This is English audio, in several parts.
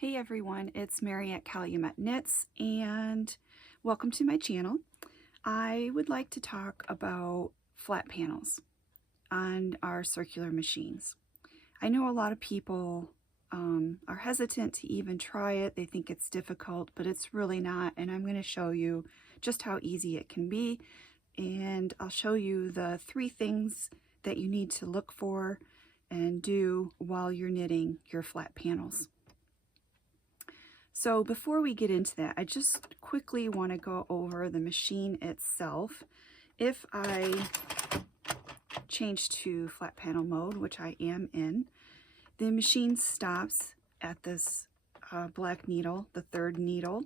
Hey everyone, it's Mary at Calumet Knits and welcome to my channel. I would like to talk about flat panels on our circular machines. I know a lot of people are hesitant to even try it. They think it's difficult, but it's really not, and I'm going to show you just how easy it can be, and I'll show you the 3 things that you need to look for and do while you're knitting your flat panels. So before we get into that, I just quickly want to go over the machine itself. If I change to flat panel mode, which I am in, the machine stops at this black needle, the 3rd needle.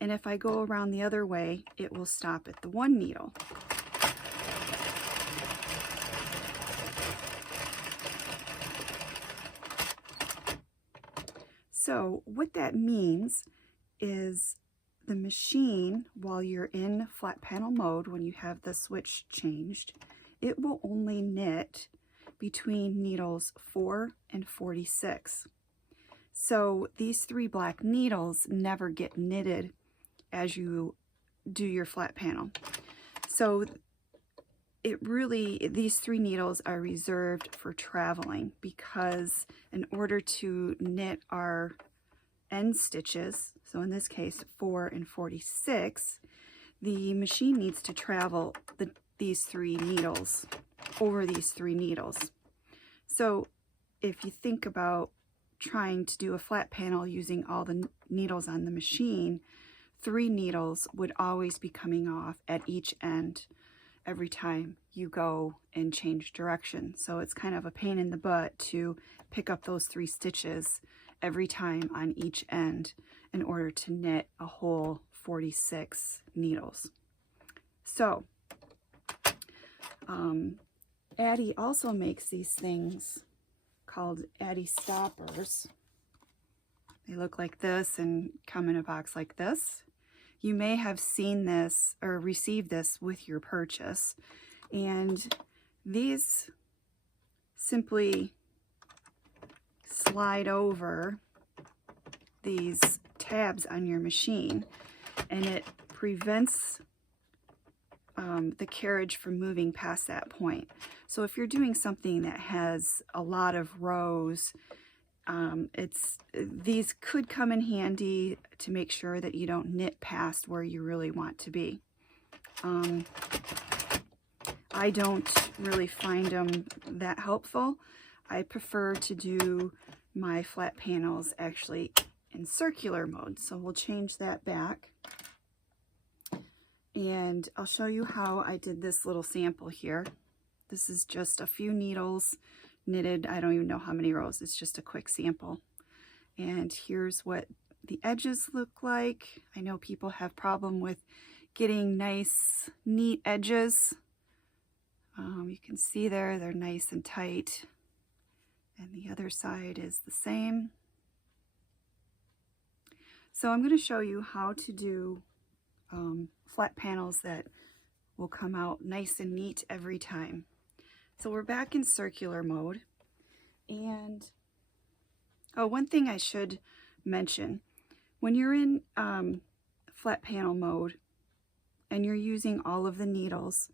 And if I go around the other way, it will stop at the 1 needle. So what that means is the machine, while you're in flat panel mode, when you have the switch changed, it will only knit between needles 4 and 46. So these 3 black needles never get knitted as you do your flat panel. So these 3 needles are reserved for traveling, because in order to knit our end stitches, so in this case 4 and 46, the machine needs to travel these 3 needles over these 3 needles. So if you think about trying to do a flat panel using all the needles on the machine, 3 needles would always be coming off at each end every time you go and change direction. So it's kind of a pain in the butt to pick up those 3 stitches every time on each end in order to knit a whole 46 needles. So Addi also makes these things called Addie Stoppers. They look like this and come in a box like this. You may have seen this or received this with your purchase, and these simply slide over these tabs on your machine, and it prevents the carriage from moving past that point. So if you're doing something that has a lot of rows, these could come in handy to make sure that you don't knit past where you really want to be. I don't really find them that helpful. I prefer to do my flat panels actually in circular mode. So we'll change that back. And I'll show you how I did this little sample here. This is just a few needles knitted. I don't even know how many rows. It's just a quick sample. And here's what the edges look like. I know people have problem with getting nice, neat edges. You can see there, they're nice and tight. And the other side is the same. So I'm going to show you how to do flat panels that will come out nice and neat every time. So we're back in circular mode. And one thing I should mention, when you're in flat panel mode and you're using all of the needles,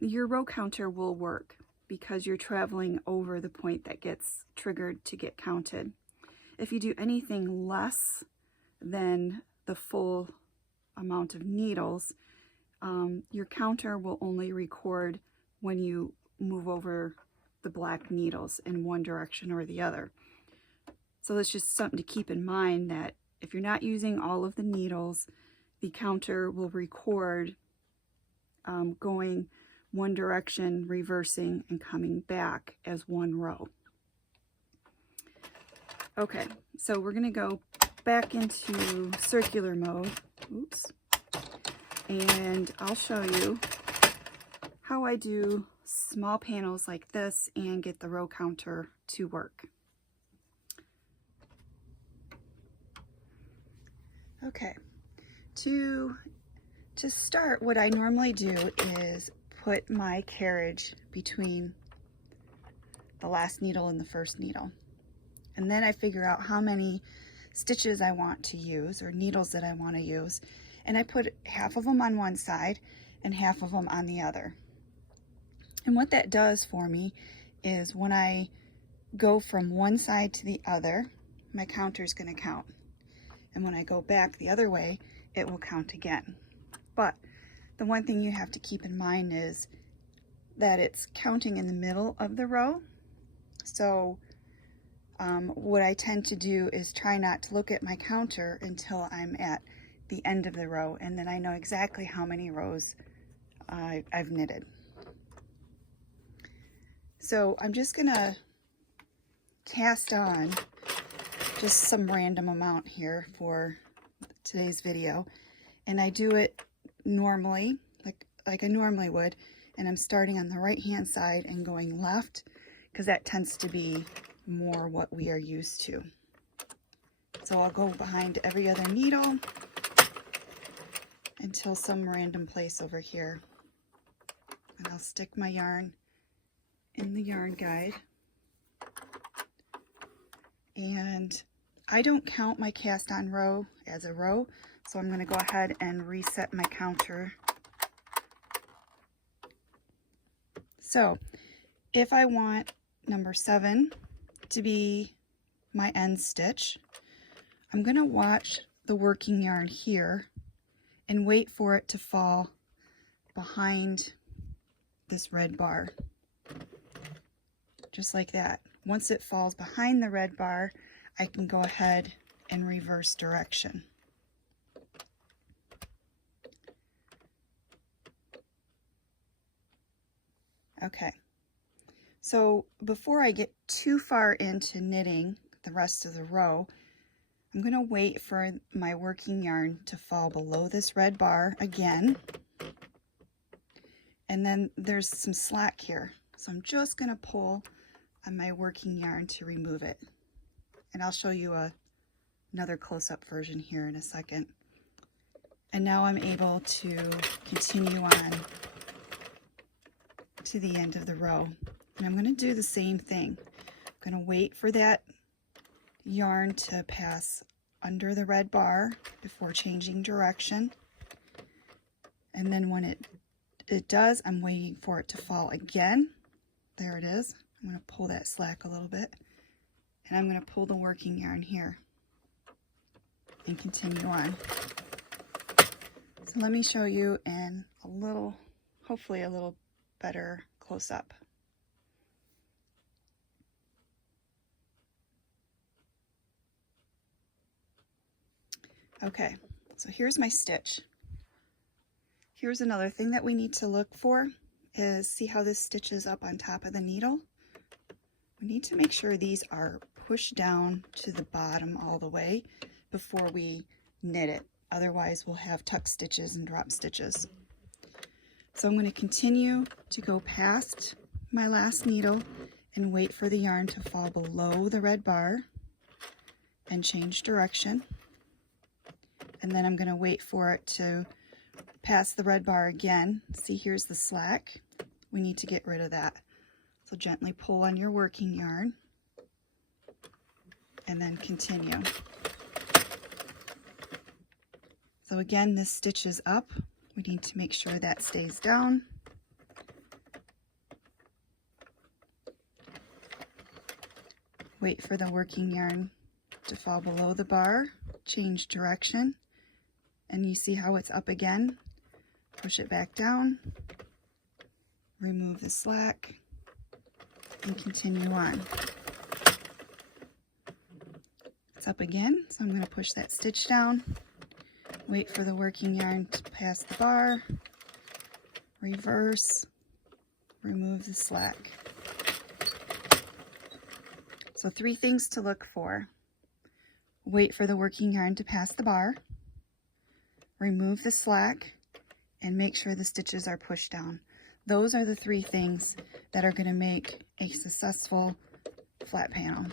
your row counter will work because you're traveling over the point that gets triggered to get counted. If you do anything less than the full amount of needles, your counter will only record when you move over the black needles in one direction or the other. So that's just something to keep in mind, that if you're not using all of the needles, the counter will record going one direction, reversing, and coming back as one row. Okay, so we're going to go back into circular mode. Oops. And I'll show you how I do small panels like this and get the row counter to work. Okay, to start, what I normally do is put my carriage between the last needle and the first needle. And then I figure out how many stitches I want to use, or needles that I want to use. And I put half of them on one side and half of them on the other. And what that does for me is when I go from one side to the other, my counter is going to count. And when I go back the other way, it will count again. But the one thing you have to keep in mind is that it's counting in the middle of the row. So what I tend to do is try not to look at my counter until I'm at the end of the row, and then I know exactly how many rows I've knitted. So I'm just gonna cast on just some random amount here for today's video, and I do it normally, like I normally would, and I'm starting on the right hand side and going left, because that tends to be more what we are used to. So I'll go behind every other needle until some random place over here, and I'll stick my yarn in the yarn guide. And I don't count my cast on row as a row, so I'm going to go ahead and reset my counter. So if I want number 7 to be my end stitch, I'm going to watch the working yarn here and wait for it to fall behind this red bar, just like that. Once it falls behind the red bar, I can go ahead and reverse direction. Okay, so before I get too far into knitting the rest of the row, I'm going to wait for my working yarn to fall below this red bar again. And then there's some slack here, so I'm just going to pull on my working yarn to remove it. And I'll show you another close-up version here in a second. And now I'm able to continue on to the end of the row. And I'm going to do the same thing. I'm going to wait for that yarn to pass under the red bar before changing direction. And then when it does, I'm waiting for it to fall again. There it is. I'm going to pull that slack a little bit. And I'm going to pull the working yarn here and continue on. So let me show you in a little, hopefully a little better close up. Okay, so here's my stitch. Here's another thing that we need to look for is see how this stitches up on top of the needle. We need to make sure these are pushed down to the bottom all the way before we knit it. Otherwise we'll have tuck stitches and drop stitches. So I'm going to continue to go past my last needle and wait for the yarn to fall below the red bar and change direction. And then I'm going to wait for it to pass the red bar again. See, here's the slack. We need to get rid of that. So gently pull on your working yarn and then continue. So again, this stitch is up. We need to make sure that stays down. Wait for the working yarn to fall below the bar, change direction, and you see how it's up again. Push it back down, remove the slack, and continue on. It's up again, so I'm going to push that stitch down, wait for the working yarn to pass the bar, reverse, remove the slack. So 3 things to look for. Wait for the working yarn to pass the bar, remove the slack, and make sure the stitches are pushed down. Those are the 3 things that are going to make a successful flat panel.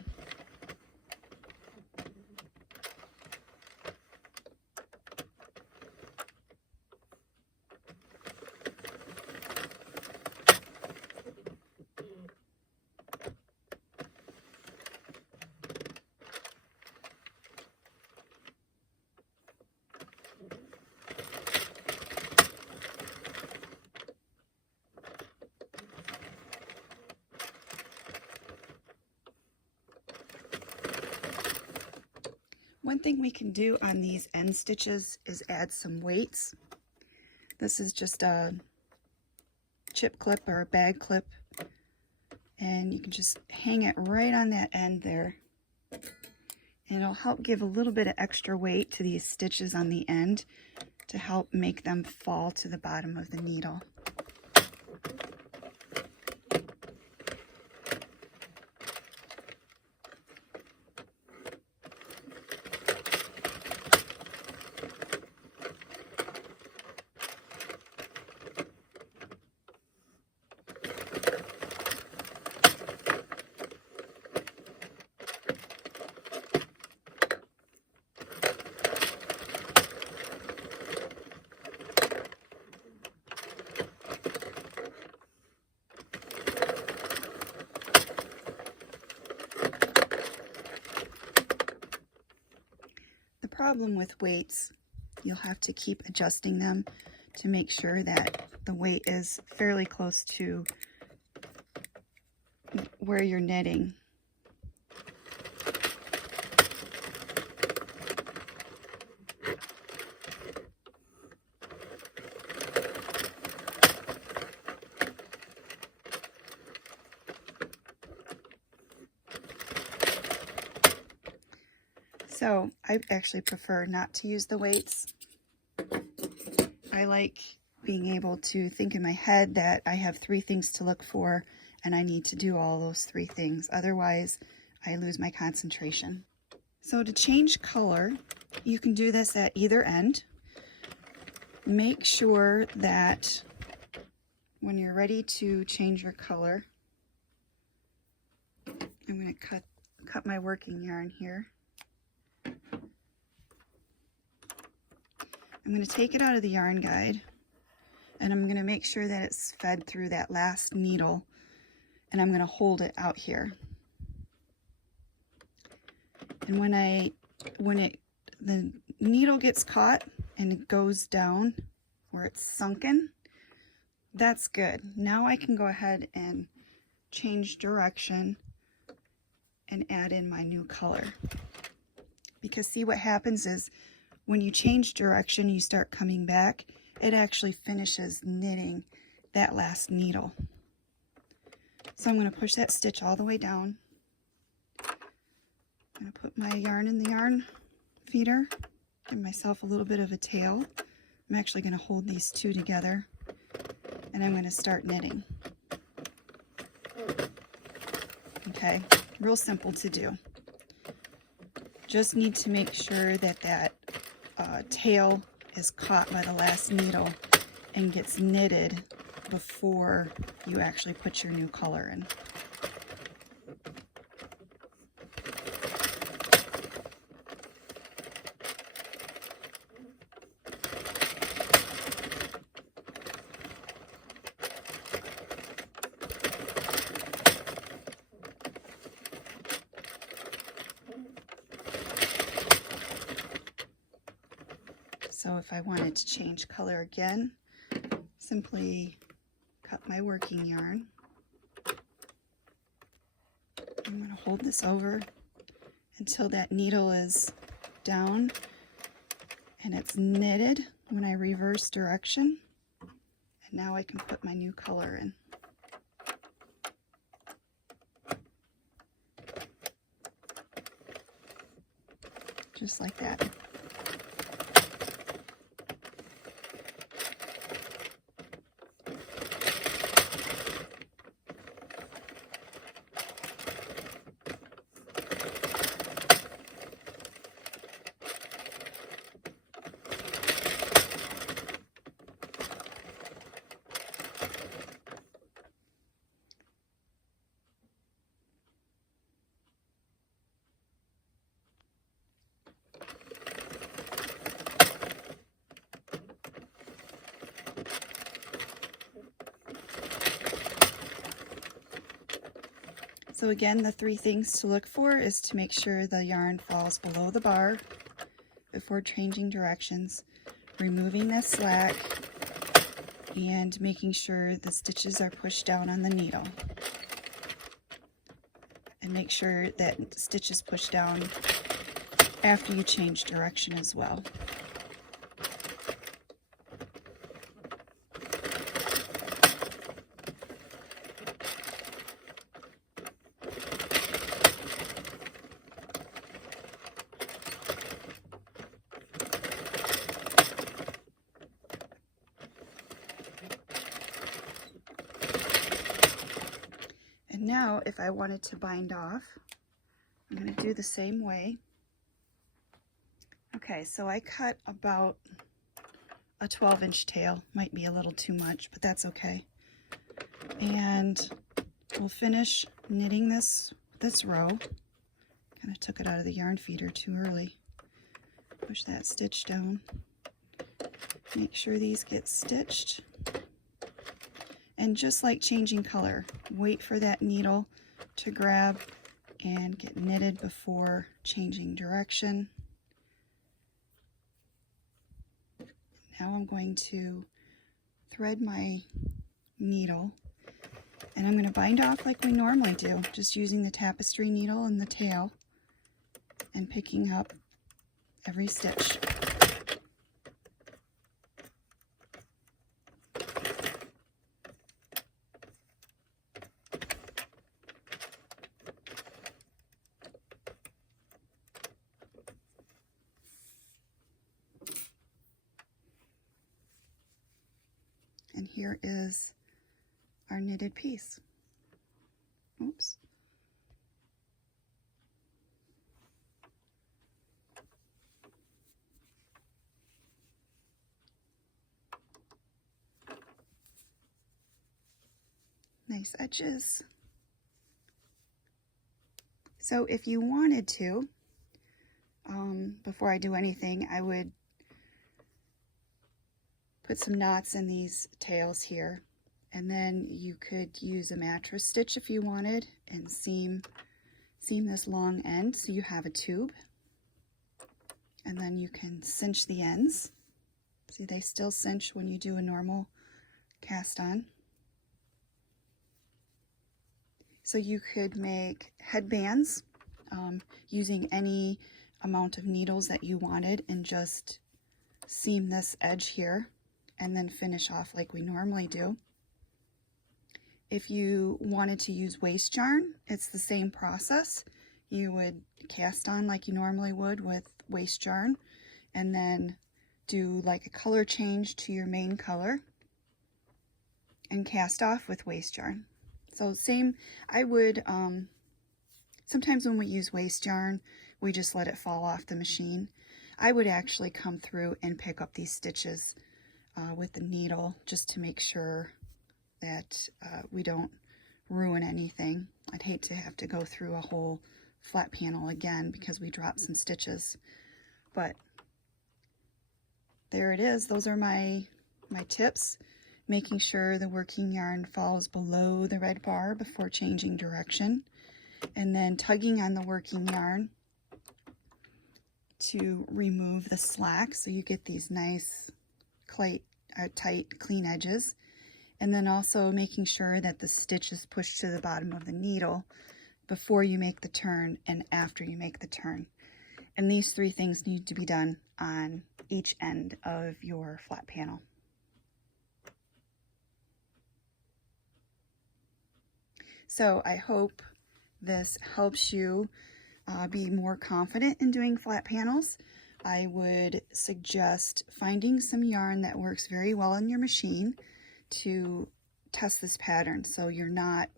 One thing we can do on these end stitches is add some weights. This is just a chip clip or a bag clip, and you can just hang it right on that end there. And it'll help give a little bit of extra weight to these stitches on the end to help make them fall to the bottom of the needle. Problem with weights, you'll have to keep adjusting them to make sure that the weight is fairly close to where you're knitting. So I actually prefer not to use the weights. I like being able to think in my head that I have 3 things to look for and I need to do all those 3 things. Otherwise, I lose my concentration. So to change color, you can do this at either end. Make sure that when you're ready to change your color, I'm going to cut my working yarn here. I'm going to take it out of the yarn guide, and I'm going to make sure that it's fed through that last needle, and I'm going to hold it out here. And when the needle gets caught and it goes down where it's sunken, that's good. Now I can go ahead and change direction and add in my new color. Because see, what happens is when you change direction, you start coming back, it actually finishes knitting that last needle. So I'm going to push that stitch all the way down. I'm going to put my yarn in the yarn feeder, give myself a little bit of a tail. I'm actually going to hold these 2 together, and I'm going to start knitting. Okay, real simple to do. Just need to make sure that that tail is caught by the last needle and gets knitted before you actually put your new color in. So if I wanted to change color again, simply cut my working yarn. I'm going to hold this over until that needle is down and it's knitted when I reverse direction. And now I can put my new color in. Just like that. So again, the 3 things to look for is to make sure the yarn falls below the bar before changing directions, removing the slack, and making sure the stitches are pushed down on the needle. And make sure that stitches pushed down after you change direction as well. And now if I wanted to bind off, I'm going to do the same way. Okay, so I cut about a 12-inch tail. Might be a little too much, but that's okay. And we'll finish knitting this row. Kind of took it out of the yarn feeder too early. Push that stitch down. Make sure these get stitched. And just like changing color, wait for that needle to grab and get knitted before changing direction. Now I'm going to thread my needle, and I'm going to bind off like we normally do, just using the tapestry needle and the tail and picking up every stitch. And here is our knitted piece. Oops. Nice edges. So if you wanted to, before I do anything, I would put some knots in these tails here, and then you could use a mattress stitch if you wanted and seam this long end so you have a tube, and then you can cinch the ends. See, they still cinch when you do a normal cast on. So you could make headbands using any amount of needles that you wanted and just seam this edge here and then finish off like we normally do. If you wanted to use waste yarn, it's the same process. You would cast on like you normally would with waste yarn and then do like a color change to your main color and cast off with waste yarn. So same, I would, sometimes when we use waste yarn, we just let it fall off the machine. I would actually come through and pick up these stitches with the needle just to make sure that we don't ruin anything. I'd hate to have to go through a whole flat panel again because we dropped some stitches. But there it is. Those are my tips. Making sure the working yarn falls below the red bar before changing direction, and then tugging on the working yarn to remove the slack so you get these nice tight clean edges, and then also making sure that the stitch is pushed to the bottom of the needle before you make the turn and after you make the turn. And these three things need to be done on each end of your flat panel. So I hope this helps you be more confident in doing flat panels. I would suggest finding some yarn that works very well in your machine to test this pattern so you're not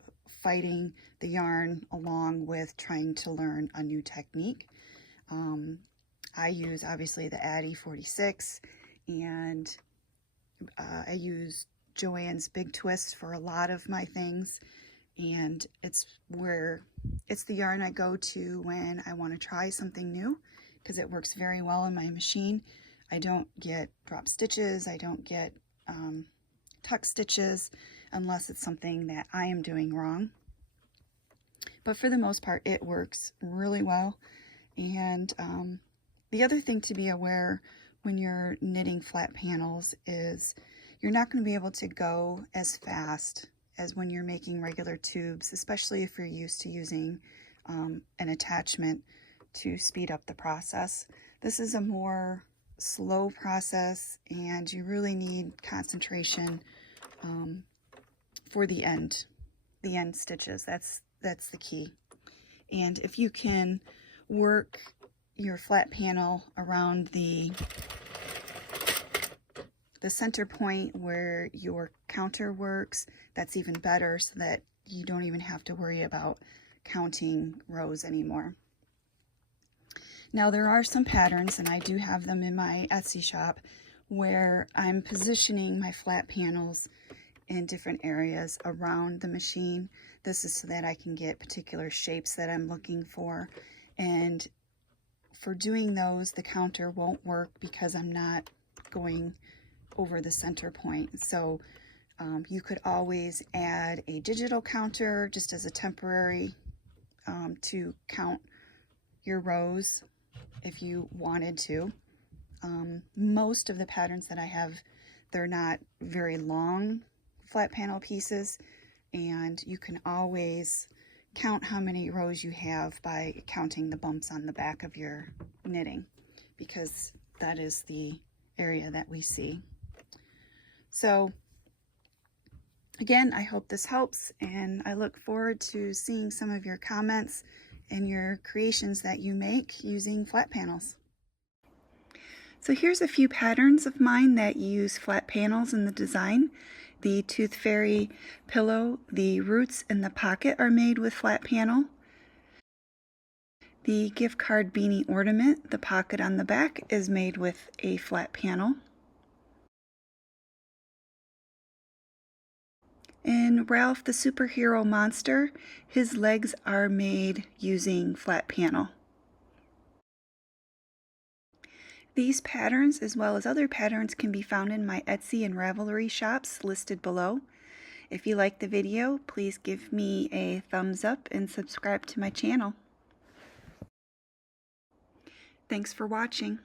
fighting the yarn along with trying to learn a new technique. I use obviously the Addi 46, and I use Joann's Big Twist for a lot of my things. And it's the yarn I go to when I want to try something new because it works very well in my machine. I don't get drop stitches, I don't get tuck stitches unless it's something that I am doing wrong. But for the most part, it works really well. And the other thing to be aware when you're knitting flat panels is you're not going to be able to go as fast as when you're making regular tubes, especially if you're used to using an attachment to speed up the process. This is a more slow process, and you really need concentration for the end stitches. That's the key. And if you can work your flat panel around the center point where your counter works, that's even better, so that you don't even have to worry about counting rows anymore. Now there are some patterns, and I do have them in my Etsy shop, where I'm positioning my flat panels in different areas around the machine. This is so that I can get particular shapes that I'm looking for, and for doing those the counter won't work because I'm not going over the center point. So you could always add a digital counter just as a temporary to count your rows if you wanted to. Most of the patterns that I have, they're not very long flat panel pieces, and you can always count how many rows you have by counting the bumps on the back of your knitting, because that is the area that we see. So again, I hope this helps, and I look forward to seeing some of your comments and your creations that you make using flat panels. So here's a few patterns of mine that use flat panels in the design. The Tooth Fairy pillow, the roots and the pocket are made with flat panel. The gift card beanie ornament, the pocket on the back, is made with a flat panel. And Ralph the superhero monster, his legs are made using flat panel. These patterns, as well as other patterns, can be found in my Etsy and Ravelry shops listed below. If you like the video, please give me a thumbs up and subscribe to my channel. Thanks for watching.